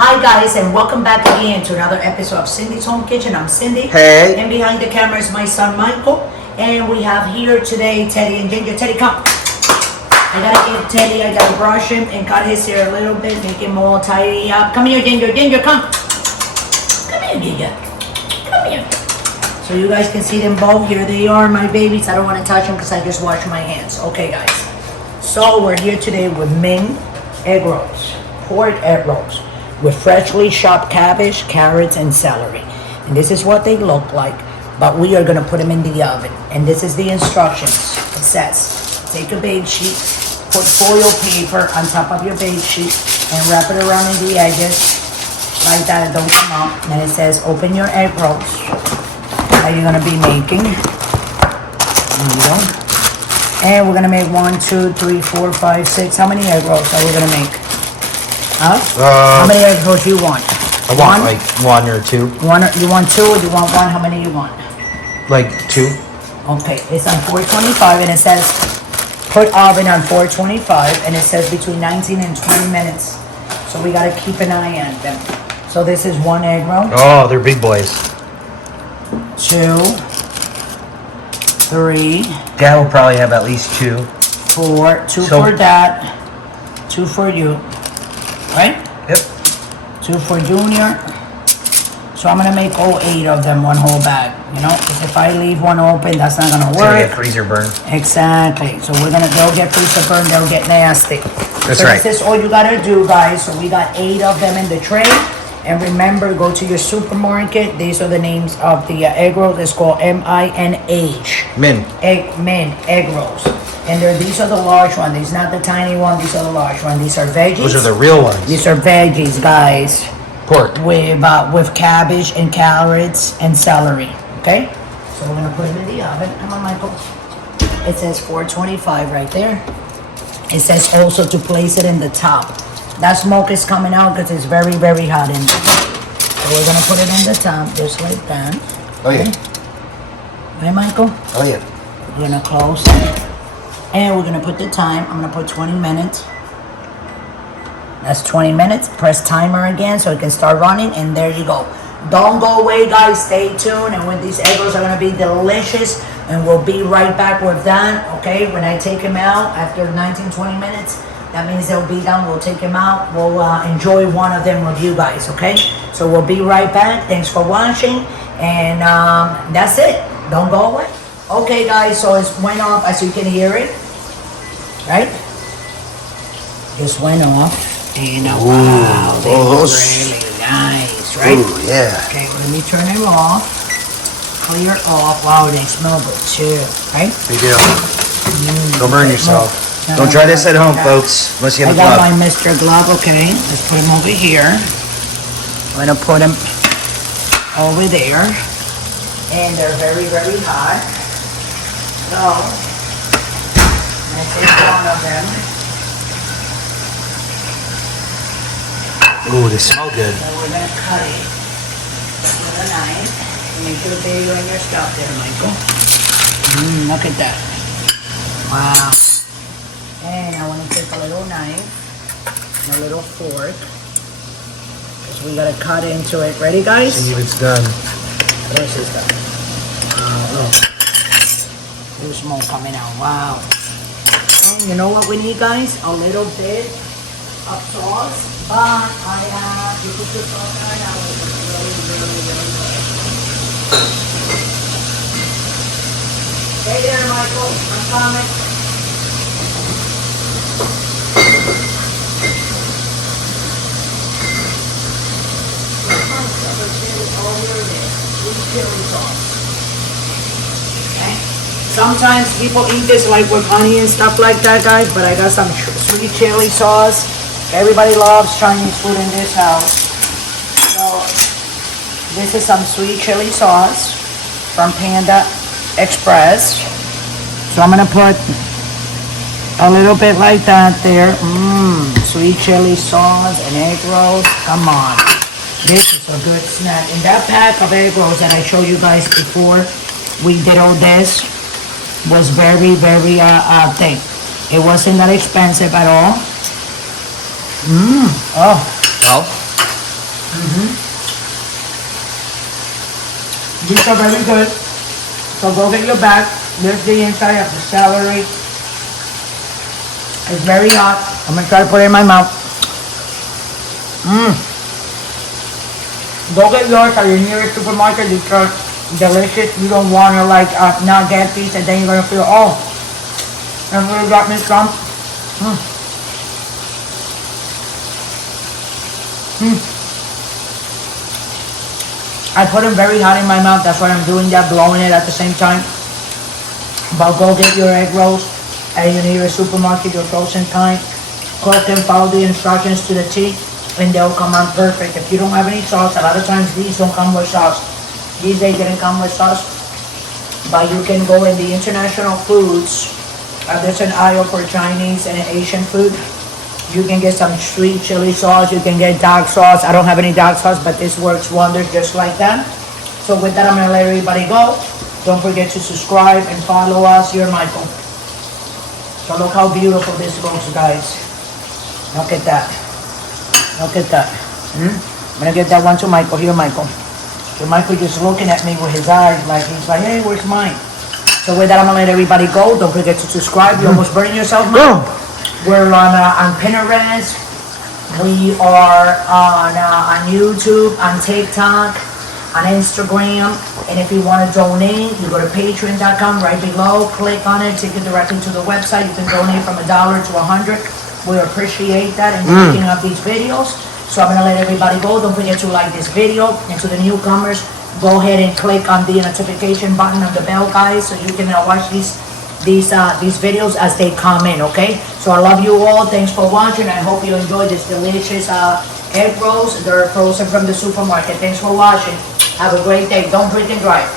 Hi guys, and welcome back again to another episode of Cindy's Home Kitchen. I'm Cindy. Hey. And behind the camera is my son Michael. And we have here today Teddy and Ginger. Teddy, come. I gotta give Teddy, I gotta brush him and cut his hair a little bit, make him all tidy up. Come here, Ginger. Ginger, come. Come here, Ginger. Come here. So you guys can see them both. Here they are, my babies. I don't want to touch them because I just wash my hands. Okay, guys. So we're here today with Minh Eggrolls, pork egg rolls, with freshly chopped cabbage, carrots, and celery. And this is what they look like, but we are gonna put them in the oven. And this is the instructions. It says, take a bake sheet, put foil paper on top of your bake sheet, and wrap it around in the edges, like that, it don't come out. And it says, open your egg rolls that you're gonna be making. There you go. And we're gonna make 1, 2, 3, 4, 5, 6. How many egg rolls are we gonna make? Huh? How many egg rolls do you want? I want like 1 or 2. You want 2 or you want 1? How many you want? Like 2. Okay, it's on 425 and it says put oven on 425 and it says between 19 and 20 minutes. So we gotta keep an eye on them. So this is 1 egg roll. Oh, they're big boys. 2, 3. Dad will probably have at least 2. 4. 2 for Dad. 2 for you. Right? Yep. 2 for Junior. So I'm gonna make all 8 of them, 1 whole bag. You know, 'cause if I leave one open, that's not gonna It's gonna work. get freezer burn. Exactly. So they'll get freezer burn, they'll get nasty. That's so right. This is all you gotta do, guys. So we got 8 of them in the tray. And remember, go to your supermarket. These are the names of the egg rolls. It's called M-I-N-H. Minh. Minh Egg Rolls. And these are the large ones. These not the tiny one. These are the large ones. These are veggies. Those are the real ones. These are veggies, guys. Pork. With cabbage and carrots and celery. Okay? So we're gonna put them in the oven. Come on, Michael. It says 425 right there. It says also to place it in the top. That smoke is coming out because it's very, very hot in there. So we're gonna put it in the top just like that. Oh yeah. Right, Michael? Oh yeah. We're gonna close it. And we're gonna put the time. I'm gonna put 20 minutes. That's 20 minutes. Press timer again so it can start running. And there you go. Don't go away, guys. Stay tuned. And when these egg rolls are gonna be delicious. And we'll be right back with that. Okay, when I take them out after 19, 20 minutes, that means they'll be done. We'll take them out. We'll enjoy one of them with you guys, okay? So we'll be right back. Thanks for watching. And that's it. Don't go away. Okay, guys, so it went off as you can hear it. Right? Just went off. And wow, they look really nice, right? Ooh, yeah. Okay, let me turn them off. Clear off. Wow, they smell good too, right? They do. Don't burn yourself. Don't try this at home, folks, unless you have a glove. I got my Mr. Glove, okay. Let's put him over here. I'm gonna put him over there. And they're very, very hot. So, let's take one of them. Ooh, they smell good. So we're gonna cut it with a knife. Make sure that you're in your stuff there, Michael. Look at that. Wow. And I want to take a little knife and a little fork because we got to cut into it. Ready, guys? See if it's done. This is done. Look. There's smoke coming out. Wow. And you know what we need, guys? A little bit of sauce. But you put the sauce on now. It's really, really, really good. Stay there, Michael. I'm coming. Okay. Sometimes people eat this like with honey and stuff like that, guys, but I got some sweet chili sauce. Everybody loves Chinese food in this house. So this is some sweet chili sauce from Panda Express. So I'm gonna put a little bit like that there. Sweet chili sauce and egg rolls. Come on. This is a good snack. And that pack of egg rolls that I showed you guys before we did all this was very, very thick. It wasn't that expensive at all. Oh. Well, These are very good. So go get your bag. There's the inside of the celery. It's very hot. I'm gonna try to put it in my mouth. Go get yours at your nearest supermarket. These are delicious. You don't want to like not get these and then you're gonna feel, oh, I'm gonna got me some. I put them very hot in my mouth. That's why I'm doing that, blowing it at the same time. But go get your egg rolls at your nearest supermarket, your frozen kind. Cook them, follow the instructions to the T, and they'll come out perfect. If you don't have any sauce, a lot of times these don't come with sauce. These they didn't come with sauce. But you can go in the international foods. There's an aisle for Chinese and Asian food. You can get some sweet chili sauce. You can get dark sauce. I don't have any dark sauce, but this works wonders just like that. So with that, I'm gonna let everybody go. Don't forget to subscribe and follow us. You're Michael. So look how beautiful this looks, guys. Look at that. Look at that. I'm gonna get that one to Michael. Here, Michael. So Michael just looking at me with his eyes like he's like, hey, where's mine? So with that, I'm gonna let everybody go. Don't forget to subscribe. You almost burning yourself, Michael. We're on Pinterest. We are on YouTube, on TikTok, on Instagram. And if you want to donate, you go to patreon.com right below. Click on it, take it directly to the website. You can donate from $1 to $100. We appreciate that in the making of these videos. So I'm going to let everybody go. Don't forget to like this video. And to the newcomers, go ahead and click on the notification button on the bell, guys, so you can watch these videos as they come in, okay? So I love you all. Thanks for watching. I hope you enjoyed this delicious egg rolls. They're frozen from the supermarket. Thanks for watching. Have a great day. Don't drink and drive.